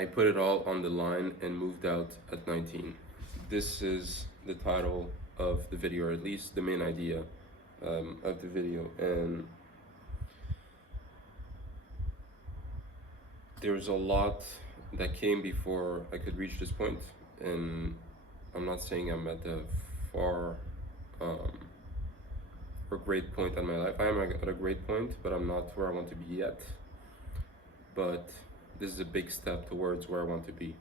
I put it all on the line and moved out at 19. This is the title of the video, or at least the main idea of the video. And there's a lot that came before I could reach this point, and I'm not saying I'm at the far or great point in my life. I am at a great point, but I'm not where I want to be yet. But this is a big step towards where I want to be.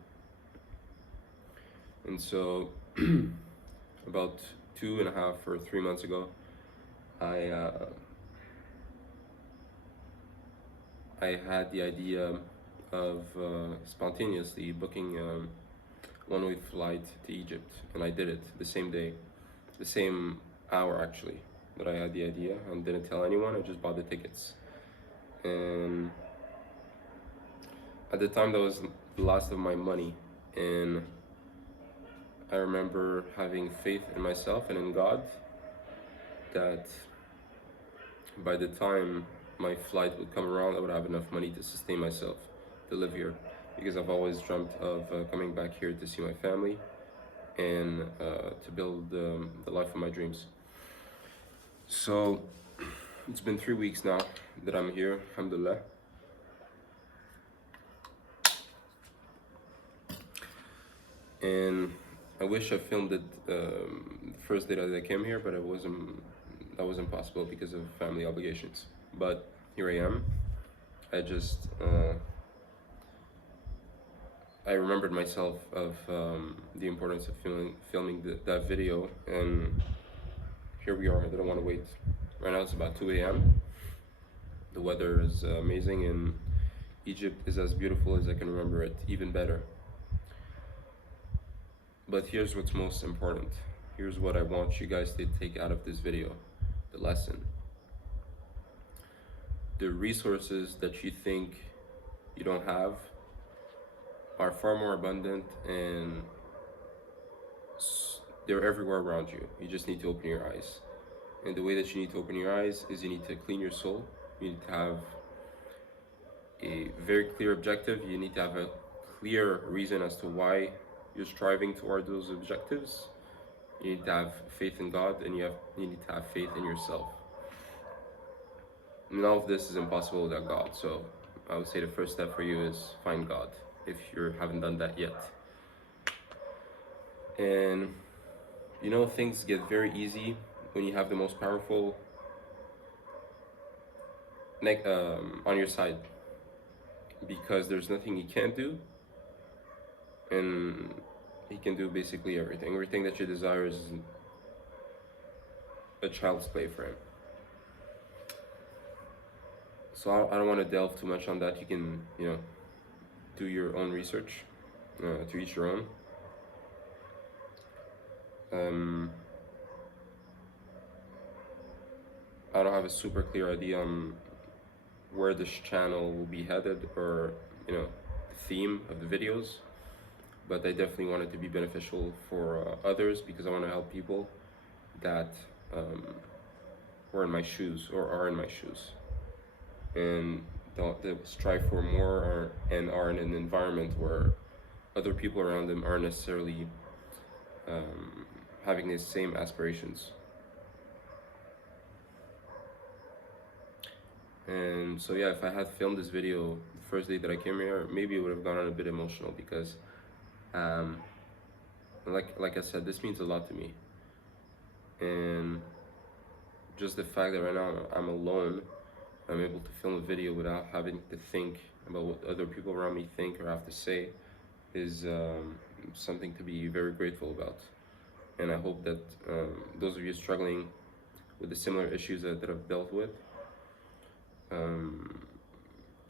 And so about 2.5 or 3 months ago, I had the idea of spontaneously booking a one-way flight to Egypt, and I did it the same day, the same hour actually, that I had the idea, and didn't tell anyone. I just bought the tickets, and at the time that was the last of my money, and I remember having faith in myself and in God that by the time my flight would come around, I would have enough money to sustain myself, to live here, because I've always dreamt of coming back here to see my family and to build the life of my dreams. So it's been 3 weeks now that I'm here, alhamdulillah. And I wish I filmed it the first day that I came here, but that wasn't possible because of family obligations. But here I am. I remembered myself of the importance of filming that video, and here we are. I didn't want to wait. Right now it's about 2 a.m. The weather is amazing, and Egypt is as beautiful as I can remember it, even better. But here's what's most important. Here's what I want you guys to take out of this video, the lesson. The resources that you think you don't have are far more abundant, and they're everywhere around you. You just need to open your eyes. And the way that you need to open your eyes is you need to clean your soul. You need to have a very clear objective. You need to have a clear reason as to why you're striving toward those objectives. You need to have faith in God, and you need to have faith in yourself. None of this is impossible without God. So I would say the first step for you is find God, if you haven't done that yet. And you know, things get very easy when you have the most powerful on your side, because there's nothing he can't do, and he can do basically everything. Everything that you desire is a child's play for him. So I don't want to delve too much on that. You can, do your own research, to each your own. I don't have a super clear idea on where this channel will be headed, or the theme of the videos, but I definitely want it to be beneficial for others, because I want to help people that were in my shoes or are in my shoes, and that strive for more, and are in an environment where other people around them aren't necessarily having the same aspirations. And so yeah, if I had filmed this video the first day that I came here, maybe it would have gone on a bit emotional, because like I said, this means a lot to me. And just the fact that right now I'm alone, I'm able to film a video without having to think about what other people around me think or have to say, is something to be very grateful about. And I hope that those of you struggling with the similar issues that I've dealt with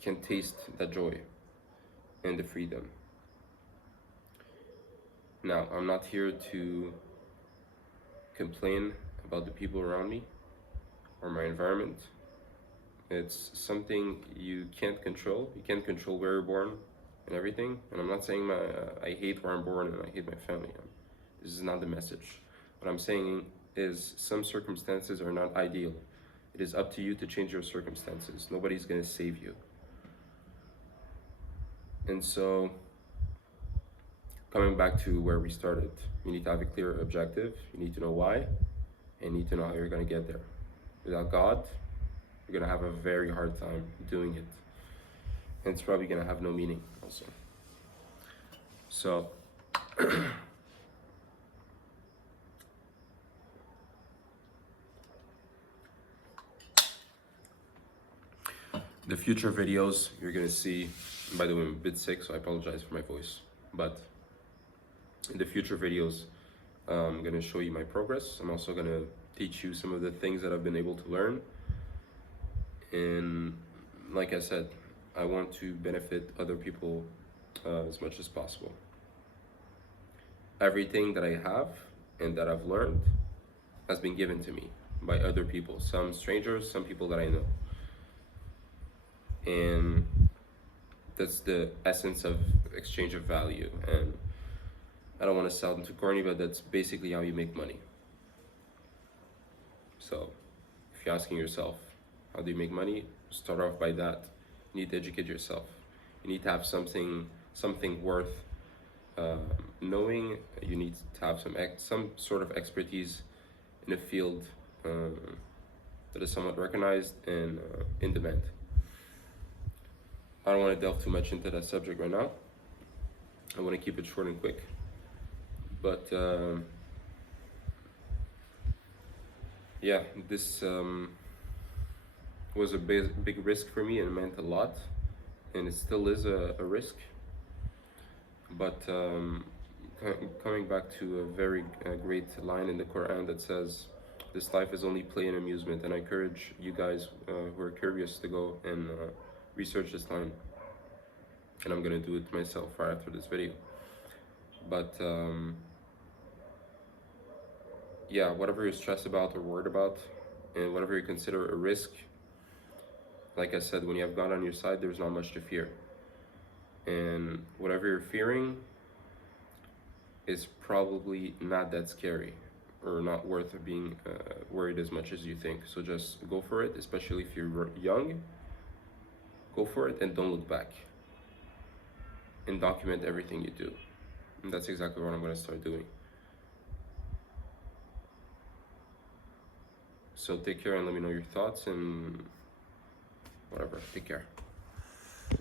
can taste that joy and the freedom. Now, I'm not here to complain about the people around me or my environment. It's something you can't control. You can't control where you're born and everything. And I'm not saying I hate where I'm born and I hate my family. This is not the message. What I'm saying is some circumstances are not ideal. It is up to you to change your circumstances. Nobody's going to save you. And so coming back to where we started, you need to have a clear objective, you need to know why, and you need to know how you're going to get there. Without God, you're going to have a very hard time doing it. And it's probably going to have no meaning also. So, the future videos you're going to see, by the way, I'm a bit sick, so I apologize for my voice. But in the future videos, I'm going to show you my progress. I'm also going to teach you some of the things that I've been able to learn. And like I said, I want to benefit other people as much as possible. Everything that I have and that I've learned has been given to me by other people, some strangers, some people that I know. And that's the essence of exchange of value. And I don't want to sound too corny, but that's basically how you make money. So if you're asking yourself, how do you make money? Start off by that. You need to educate yourself. You need to have something worth knowing. You need to have some sort of expertise in a field that is somewhat recognized and in demand. I don't want to delve too much into that subject right now. I want to keep it short and quick. But yeah, this was a big risk for me, and it meant a lot, and it still is a risk. But coming back to a very great line in the Quran that says, "This life is only play and amusement," and I encourage you guys who are curious to go and research this line, and I'm gonna do it myself right after this video. But yeah, whatever you're stressed about or worried about, and whatever you consider a risk, like I said, when you have God on your side, there's not much to fear. And whatever you're fearing is probably not that scary or not worth being worried as much as you think. So just go for it, especially if you're young. Go for it and don't look back. And document everything you do. And that's exactly what I'm going to start doing. So take care and let me know your thoughts and whatever. Take care.